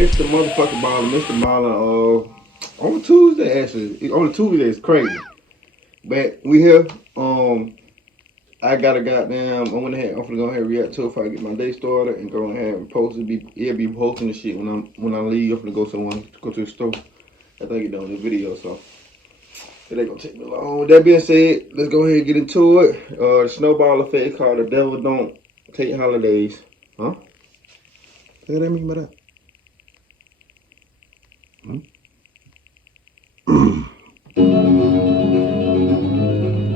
Mr. Motherfucking Baller, Mr. Baller, on Tuesday actually. On Tuesday it's crazy. But we here. I got a goddamn. I'm gonna go ahead and react to it if I get my day started and go ahead and post it. It'll be posting the shit when I leave. I'm gonna go to the store. After I get done with the video, so it ain't gonna take me long. With that being said, let's go ahead and get into it. The snowball effect called "The Devil Don't Take Holidays." Huh? What that mean by that?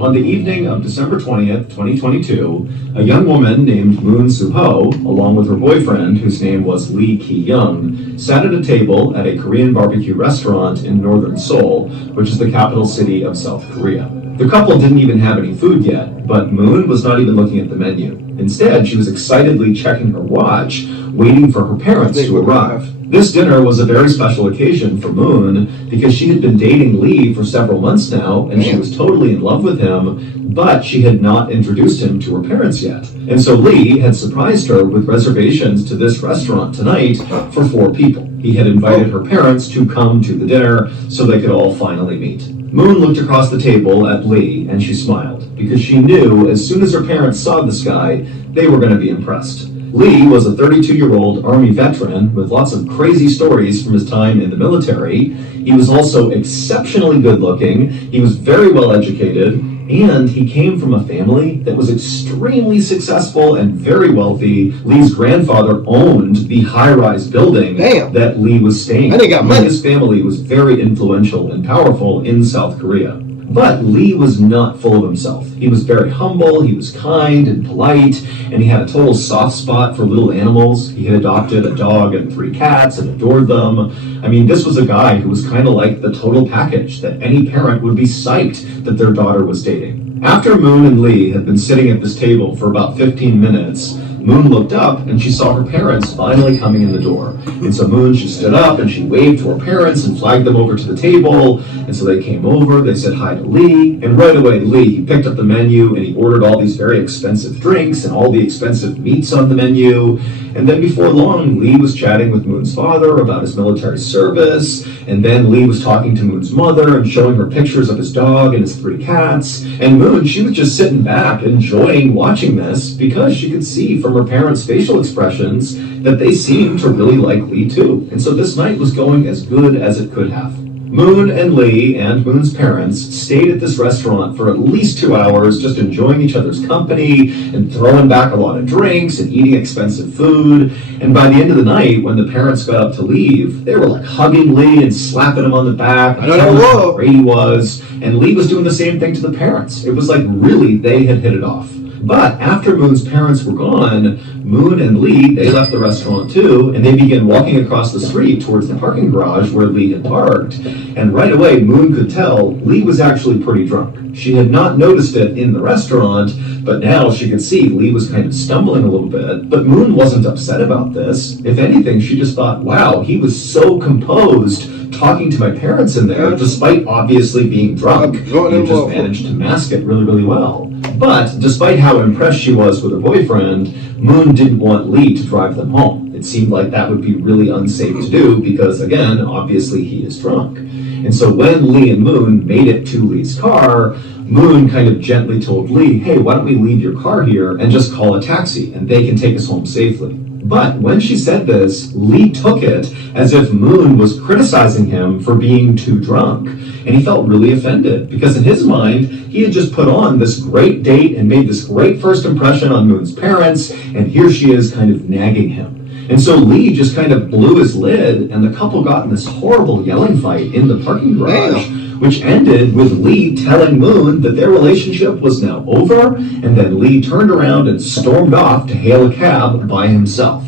On the evening of December 20th, 2022, a young woman named Moon Soo-ho, along with her boyfriend, whose name was Lee Ki-young, sat at a table at a Korean barbecue restaurant in northern Seoul, which is the capital city of South Korea. The couple didn't even have any food yet, but Moon was not even looking at the menu. Instead, she was excitedly checking her watch, waiting for her parents to arrive. This dinner was a very special occasion for Moon because she had been dating Lee for several months now and she was totally in love with him, but she had not introduced him to her parents yet. And so Lee had surprised her with reservations to this restaurant tonight for 4 people. He had invited her parents to come to the dinner so they could all finally meet. Moon looked across the table at Lee and she smiled because she knew as soon as her parents saw this guy, they were going to be impressed. Lee was a 32-year-old Army veteran with lots of crazy stories from his time in the military. He was also exceptionally good-looking, he was very well educated, and he came from a family that was extremely successful and very wealthy. Lee's grandfather owned the high-rise building that Lee was staying in. His family was very influential and powerful in South Korea. But Lee was not full of himself. He was very humble, he was kind and polite, and he had a total soft spot for little animals. He had adopted a dog and 3 cats and adored them. I mean, this was a guy who was kind of like the total package that any parent would be psyched that their daughter was dating. After Moon and Lee had been sitting at this table for about 15 minutes, Moon looked up and she saw her parents finally coming in the door. And so Moon, she stood up and she waved to her parents and flagged them over to the table. And so they came over, they said hi to Lee. And right away, Lee, he picked up the menu and he ordered all these very expensive drinks and all the expensive meats on the menu. And then before long, Lee was chatting with Moon's father about his military service. And then Lee was talking to Moon's mother and showing her pictures of his dog and his 3 cats. And Moon, she was just sitting back enjoying watching this because she could see from her parents' facial expressions that they seemed to really like Lee too. And so this night was going as good as it could have. Moon and Lee and Moon's parents stayed at this restaurant for at least 2 hours, just enjoying each other's company and throwing back a lot of drinks and eating expensive food. And by the end of the night, when the parents got up to leave, they were like hugging Lee and slapping him on the back, and telling him how great he was. And Lee was doing the same thing to the parents. It was like really they had hit it off. But after Moon's parents were gone, Moon and Lee, they left the restaurant too, and they began walking across the street towards the parking garage where Lee had parked. And right away, Moon could tell Lee was actually pretty drunk. She had not noticed it in the restaurant, but now she could see Lee was kind of stumbling a little bit. But Moon wasn't upset about this. If anything, she just thought, wow, he was so composed talking to my parents in there, despite obviously being drunk. He just managed to mask it really, really well. But despite how impressed she was with her boyfriend, Moon didn't want Lee to drive them home. It seemed like that would be really unsafe to do because, again, obviously he is drunk. And so when Lee and Moon made it to Lee's car, Moon kind of gently told Lee, hey, why don't we leave your car here and just call a taxi and they can take us home safely. But when she said this, Lee took it as if Moon was criticizing him for being too drunk. And he felt really offended because in his mind, he had just put on this great date and made this great first impression on Moon's parents, and here she is kind of nagging him. And so Lee just kind of blew his lid, and the couple got in this horrible yelling fight in the parking garage, which ended with Lee telling Moon that their relationship was now over, and then Lee turned around and stormed off to hail a cab by himself.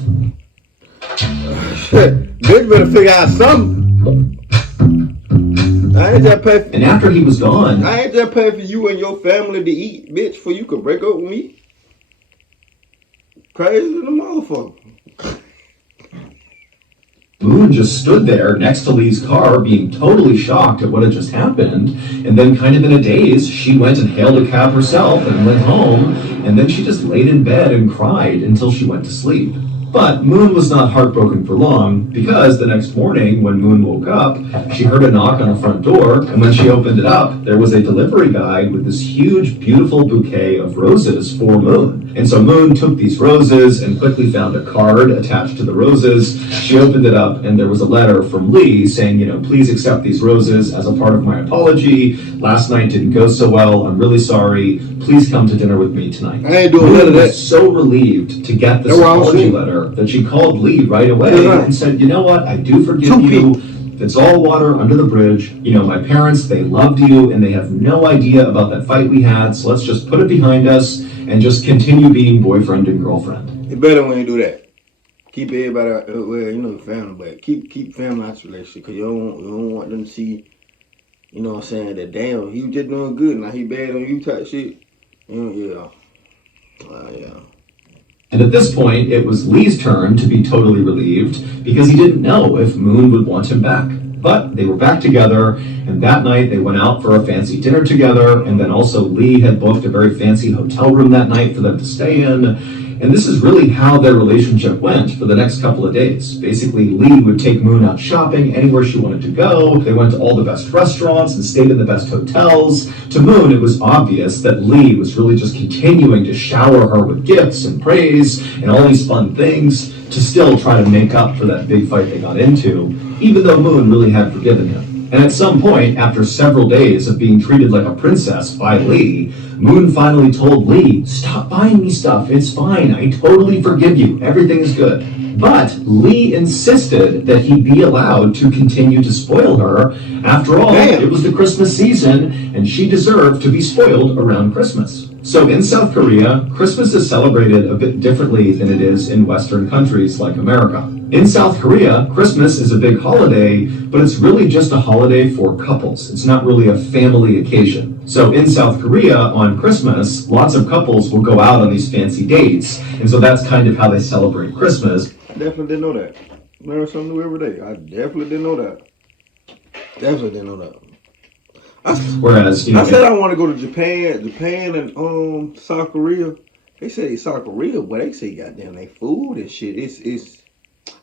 Shit, bitch better figure out something. I ain't just pay for, and after he was gone, I ain't just pay for you and your family to eat, bitch, for you could break up with me. Crazy little motherfucker. Moon just stood there next to Lee's car being totally shocked at what had just happened, and then kind of in a daze, she went and hailed a cab herself and went home, and then she just laid in bed and cried until she went to sleep. But Moon was not heartbroken for long, because the next morning when Moon woke up, she heard a knock on the front door, and when she opened it up, there was a delivery guy with this huge, beautiful bouquet of roses for Moon. And so Moon took these roses and quickly found a card attached to the roses. She opened it up, and there was a letter from Lee saying, please accept these roses as a part of my apology. Last night didn't go so well. I'm really sorry. Please come to dinner with me tonight. I ain't doing none of that. Was so relieved to get this apology letter that she called Lee right away and said, you know what, I do forgive you. It's all water under the bridge. My parents, they loved you and they have no idea about that fight we had. So let's just put it behind us and just continue being boyfriend and girlfriend. It's better when you do that. Keep everybody out, family, but keep family out your relationship, because you don't want them to see, what I'm saying, that damn, he was just doing good, now he bad on you type shit. Yeah. And at this point, it was Lee's turn to be totally relieved, because he didn't know if Moon would want him back. But they were back together, and that night they went out for a fancy dinner together, and then also Lee had booked a very fancy hotel room that night for them to stay in. And this is really how their relationship went for the next couple of days. Basically, Lee would take Moon out shopping anywhere she wanted to go. They went to all the best restaurants and stayed in the best hotels. To Moon, it was obvious that Lee was really just continuing to shower her with gifts and praise and all these fun things to still try to make up for that big fight they got into, even though Moon really had forgiven him. And at some point, after several days of being treated like a princess by Lee, Moon finally told Lee, stop buying me stuff, it's fine, I totally forgive you, everything is good. But Lee insisted that he be allowed to continue to spoil her. After all, it was the Christmas season, and she deserved to be spoiled around Christmas. So in South Korea, Christmas is celebrated a bit differently than it is in Western countries like America. In South Korea, Christmas is a big holiday, but it's really just a holiday for couples. It's not really a family occasion. So in South Korea, on Christmas, lots of couples will go out on these fancy dates, and so that's kind of how they celebrate Christmas. I definitely didn't know that. Learn something new every day. I definitely didn't know that. Definitely didn't know that. Whereas, I said I want to go to Japan and South Korea. They say South Korea, but they say goddamn they food and shit. It's.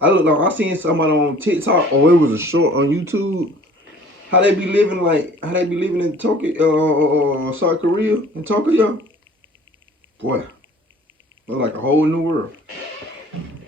I seen somebody on TikTok, or it was a short on YouTube. How they be living in Tokyo, South Korea, in Tokyo. Boy, they're like a whole new world.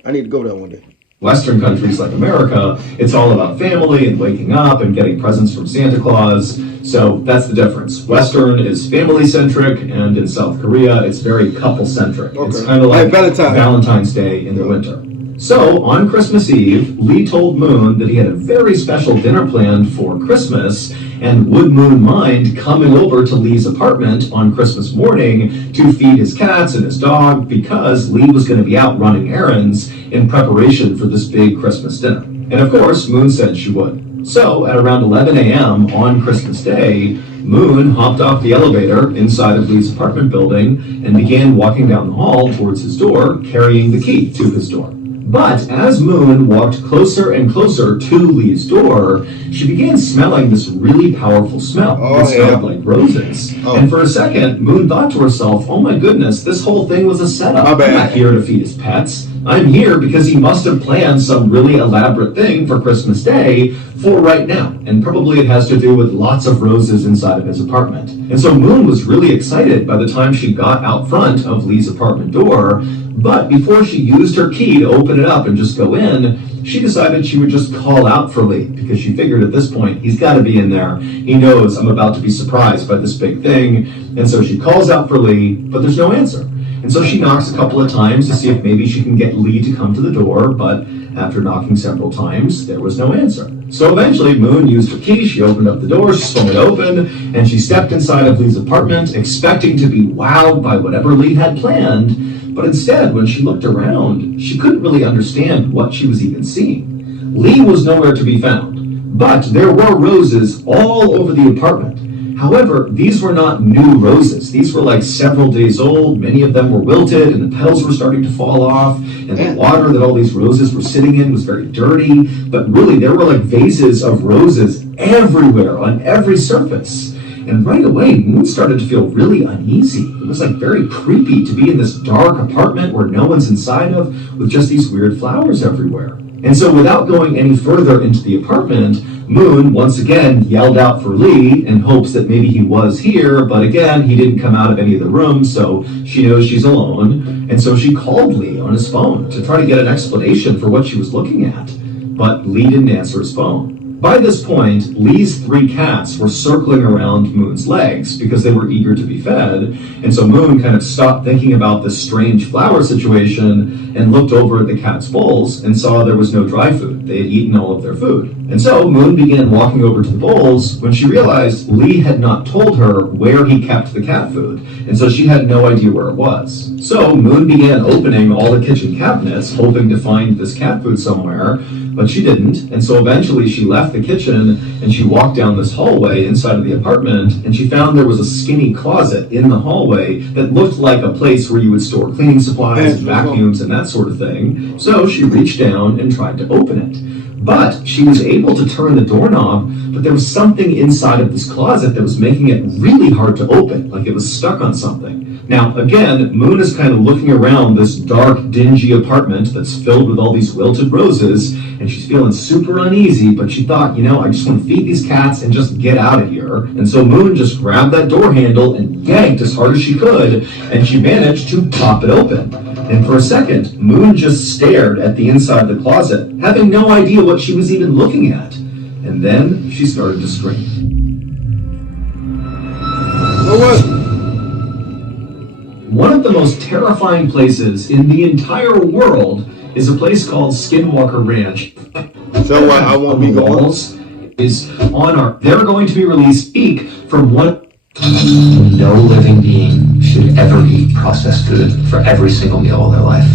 I need to go there one day. Western countries like America, it's all about family and waking up and getting presents from Santa Claus. So that's the difference. Western is family-centric, and in South Korea, it's very couple-centric. Okay. It's kind of like Valentine's Day in the winter. So, on Christmas Eve, Lee told Moon that he had a very special dinner planned for Christmas, and would Moon mind coming over to Lee's apartment on Christmas morning to feed his cats and his dog, because Lee was going to be out running errands in preparation for this big Christmas dinner. And of course, Moon said she would. So, at around 11 a.m. on Christmas Day, Moon hopped off the elevator inside of Lee's apartment building and began walking down the hall towards his door, carrying the key to his door. But as Moon walked closer and closer to Lee's door, she began smelling this really powerful smell. It smelled like roses. And for a second, Moon thought to herself, oh my goodness, this whole thing was a setup. I'm not here to feed his pets. I'm here because he must have planned some really elaborate thing for Christmas Day for right now. And probably it has to do with lots of roses inside of his apartment. And so Moon was really excited by the time she got out front of Lee's apartment door. But before she used her key to open it up and just go in, she decided she would just call out for Lee, because she figured at this point, he's got to be in there. He knows I'm about to be surprised by this big thing. And so she calls out for Lee, but there's no answer. And so she knocks a couple of times to see if maybe she can get Lee to come to the door, but after knocking several times, there was no answer. So eventually, Moon used her key, she opened up the door, she swung it open, and she stepped inside of Lee's apartment, expecting to be wowed by whatever Lee had planned. But instead, when she looked around, she couldn't really understand what she was even seeing. Lee was nowhere to be found, but there were roses all over the apartment. However, these were not new roses. These were like several days old. Many of them were wilted, and the petals were starting to fall off, and the water that all these roses were sitting in was very dirty. But really, there were like vases of roses everywhere on every surface. And right away, Moon started to feel really uneasy. It was like very creepy to be in this dark apartment where no one's inside of, with just these weird flowers everywhere. And so without going any further into the apartment, Moon once again yelled out for Lee in hopes that maybe he was here, but again, he didn't come out of any of the rooms, so she knows she's alone. And so she called Lee on his phone to try to get an explanation for what she was looking at. But Lee didn't answer his phone. By this point, Lee's 3 cats were circling around Moon's legs because they were eager to be fed, and so Moon kind of stopped thinking about this strange flower situation and looked over at the cats' bowls and saw there was no dry food. They had eaten all of their food. And so Moon began walking over to the bowls when she realized Lee had not told her where he kept the cat food, and so she had no idea where it was. So Moon began opening all the kitchen cabinets, hoping to find this cat food somewhere, but she didn't, and so eventually she left the kitchen and she walked down this hallway inside of the apartment, and she found there was a skinny closet in the hallway that looked like a place where you would store cleaning supplies and vacuums and that sort of thing. So she reached down and tried to open it. But she was able to turn the doorknob, but there was something inside of this closet that was making it really hard to open, like it was stuck on something. Now, again, Moon is kind of looking around this dark, dingy apartment that's filled with all these wilted roses, and she's feeling super uneasy, but she thought, I just want to feed these cats and just get out of here. And so Moon just grabbed that door handle and yanked as hard as she could, and she managed to pop it open. And for a second, Moon just stared at the inside of the closet, having no idea what she was even looking at. And then she started to scream. What was it? One of the most terrifying places in the entire world is a place called Skinwalker Ranch. So I won't be going. Is on our. They're going to be released. Speak from one. No living being should ever eat processed food for every single meal of their life.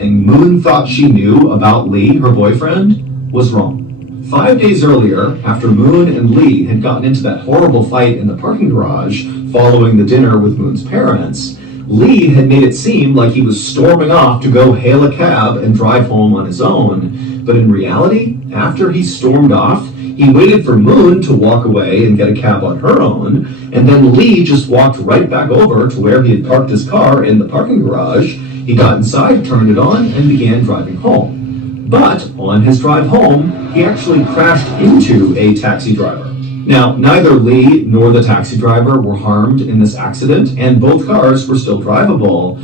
And Moon thought she knew about Lee, her boyfriend, was wrong. 5 days earlier, after Moon and Lee had gotten into that horrible fight in the parking garage following the dinner with Moon's parents, Lee had made it seem like he was storming off to go hail a cab and drive home on his own. But in reality, after he stormed off, he waited for Moon to walk away and get a cab on her own, and then Lee just walked right back over to where he had parked his car in the parking garage. He got inside, turned it on, and began driving home. But on his drive home, he actually crashed into a taxi driver. Now, neither Lee nor the taxi driver were harmed in this accident, and both cars were still drivable,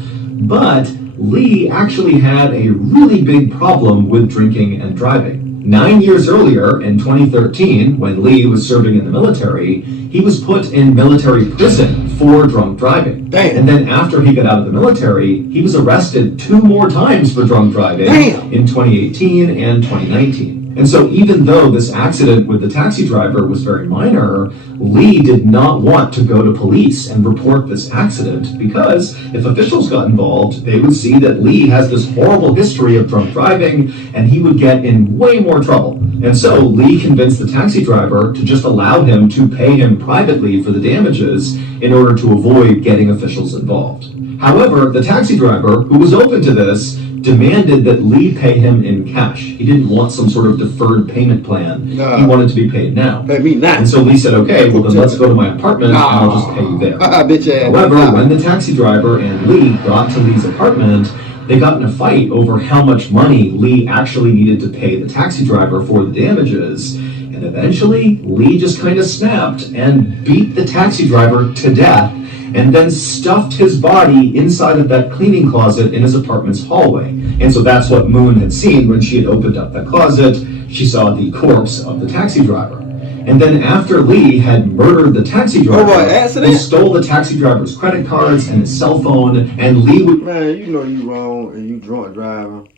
but Lee actually had a really big problem with drinking and driving. 9 years earlier, in 2013, when Lee was serving in the military, he was put in military prison for drunk driving. Damn. And then after he got out of the military, he was arrested 2 more times for drunk driving. Damn. In 2018 and 2019. And so even though this accident with the taxi driver was very minor, Lee did not want to go to police and report this accident because if officials got involved, they would see that Lee has this horrible history of drunk driving and he would get in way more trouble. And so Lee convinced the taxi driver to just allow him to pay him privately for the damages in order to avoid getting officials involved. However, the taxi driver, who was open to this, demanded that Lee pay him in cash. He didn't want some sort of deferred payment plan. Nah. He wanted to be paid now. Pay me now. And so Lee said, okay, well then let's go to my apartment and I'll just pay you there. Bitch ass. However, when the taxi driver and Lee got to Lee's apartment, they got in a fight over how much money Lee actually needed to pay the taxi driver for the damages. And eventually, Lee just kind of snapped and beat the taxi driver to death and then stuffed his body inside of that cleaning closet in his apartment's hallway. And so that's what Moon had seen when she had opened up that closet. She saw the corpse of the taxi driver. And then after Lee had murdered the taxi driver, he stole the taxi driver's credit cards and his cell phone, and Lee would... Man, you know you wrong and you drunk driving.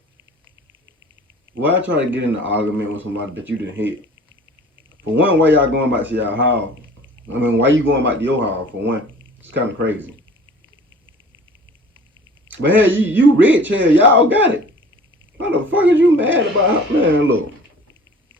Why try to get in an argument with somebody that you didn't hit? For one, why y'all going back to y'all house? I mean, why you going back to your house, for one? It's kind of crazy. But hey, you rich, hell, y'all got it. What the fuck is you mad about? Man, look.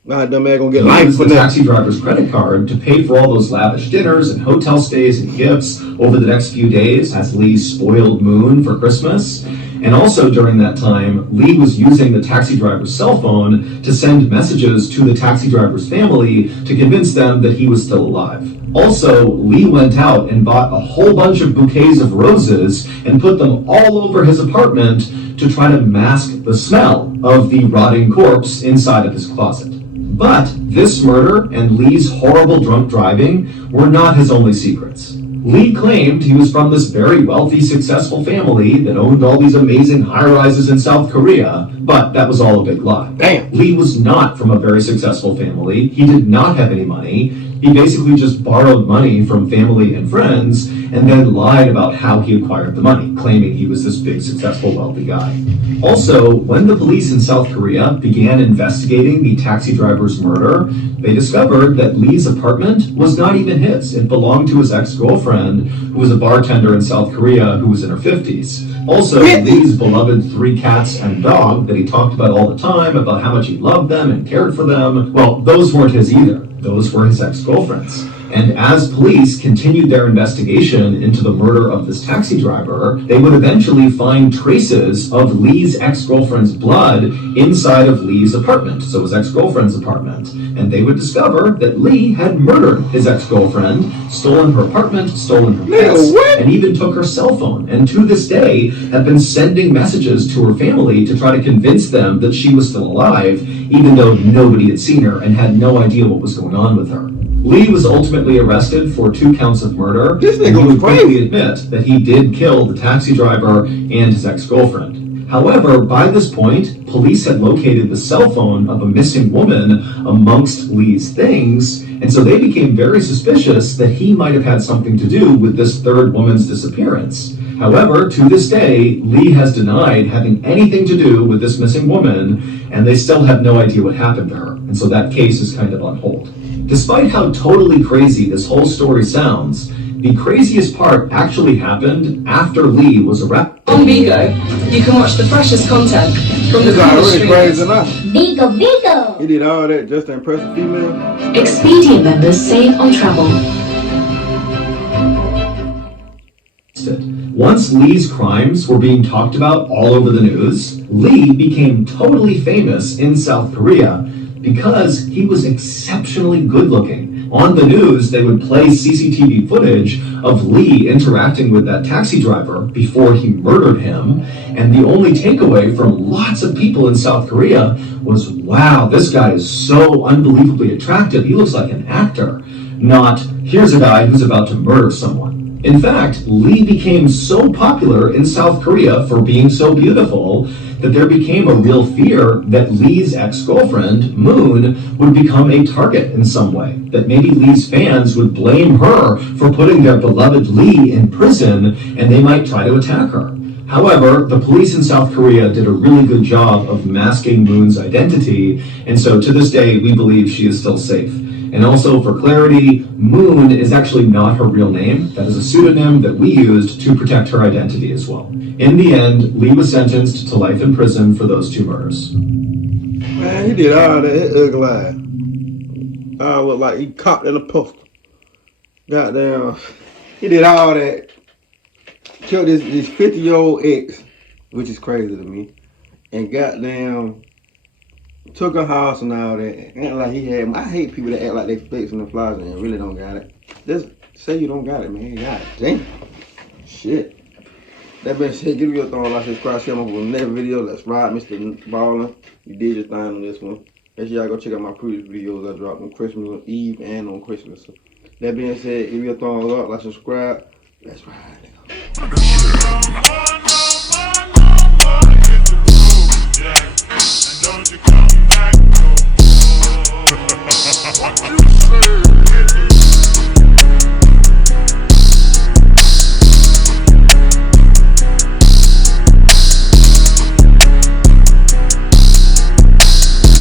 Nah, dumb man gonna get life for the taxi driver's credit card to pay for all those lavish dinners and hotel stays and gifts over the next few days as Lee spoiled Moon for Christmas. And also during that time, Lee was using the taxi driver's cell phone to send messages to the taxi driver's family to convince them that he was still alive. Also, Lee went out and bought a whole bunch of bouquets of roses and put them all over his apartment to try to mask the smell of the rotting corpse inside of his closet. But this murder and Lee's horrible drunk driving were not his only secrets. Lee claimed he was from this very wealthy, successful family that owned all these amazing high-rises in South Korea, but that was all a big lie. Damn. Lee was not from a very successful family. He did not have any money. He basically just borrowed money from family and friends and then lied about how he acquired the money, claiming he was this big, successful, wealthy guy. Also, when the police in South Korea began investigating the taxi driver's murder, they discovered that Lee's apartment was not even his. It belonged to his ex-girlfriend, who was a bartender in South Korea who was in her 50s. Also, Lee's beloved 3 cats and dog that he talked about all the time, about how much he loved them and cared for them, well, those weren't his either. Those were his ex-girlfriend's. And as police continued their investigation into the murder of this taxi driver, they would eventually find traces of Lee's ex-girlfriend's blood inside of Lee's apartment, so his ex-girlfriend's apartment. And they would discover that Lee had murdered his ex-girlfriend, stolen her apartment, stolen her pets, and even took her cell phone. And to this day, have been sending messages to her family to try to convince them that she was still alive, even though nobody had seen her and had no idea what was going on with her. Lee was ultimately arrested for 2 counts of murder. This nigga and he was would crazy. quickly admit that he did kill the taxi driver and his ex-girlfriend. However, by this point, police had located the cell phone of a missing woman amongst Lee's things, and so they became very suspicious that he might have had something to do with this third woman's disappearance. However, to this day, Lee has denied having anything to do with this missing woman, and they still have no idea what happened to her, and so that case is kind of on hold. Despite how totally crazy this whole story sounds, the craziest part actually happened after Lee was arrested. On Vigo, you can watch the freshest content from the This guy coolest really crazy streamers. enough. Bigo, bigo! He did all that just to impress a female. Expedia members save on travel. Once Lee's crimes were being talked about all over the news, Lee became totally famous in South Korea because he was exceptionally good looking. On the news, they would play CCTV footage of Lee interacting with that taxi driver before he murdered him, and the only takeaway from lots of people in South Korea was, wow, this guy is so unbelievably attractive, he looks like an actor, not, here's a guy who's about to murder someone. In fact, Lee became so popular in South Korea for being so beautiful that there became a real fear that Lee's ex-girlfriend, Moon, would become a target in some way, that maybe Lee's fans would blame her for putting their beloved Lee in prison and they might try to attack her. However, the police in South Korea did a really good job of masking Moon's identity, and so to this day, we believe she is still safe. And also, for clarity, Moon is actually not her real name. That is a pseudonym that we used to protect her identity as well. In the end, Lee was sentenced to life in prison for those 2 murders. Man, he did all that. His ugly eye. I look like he caught in a poster. Goddamn. He did all that. Killed this 50-year-old ex, which is crazy to me. And goddamn took a house and all that. Act like he had. I hate people that act like they flexing the flies and really don't got it. Just say you don't got it, man. God damn. Shit. That being said, give me your thumb, like, subscribe, share my next video. Let's ride, Mr. Ballin. You did your thing on this one. Make sure y'all go check out my previous videos I dropped on Christmas Eve and on Christmas. So, that being said, give me a thumbs up, like, subscribe. Let's ride, nigga.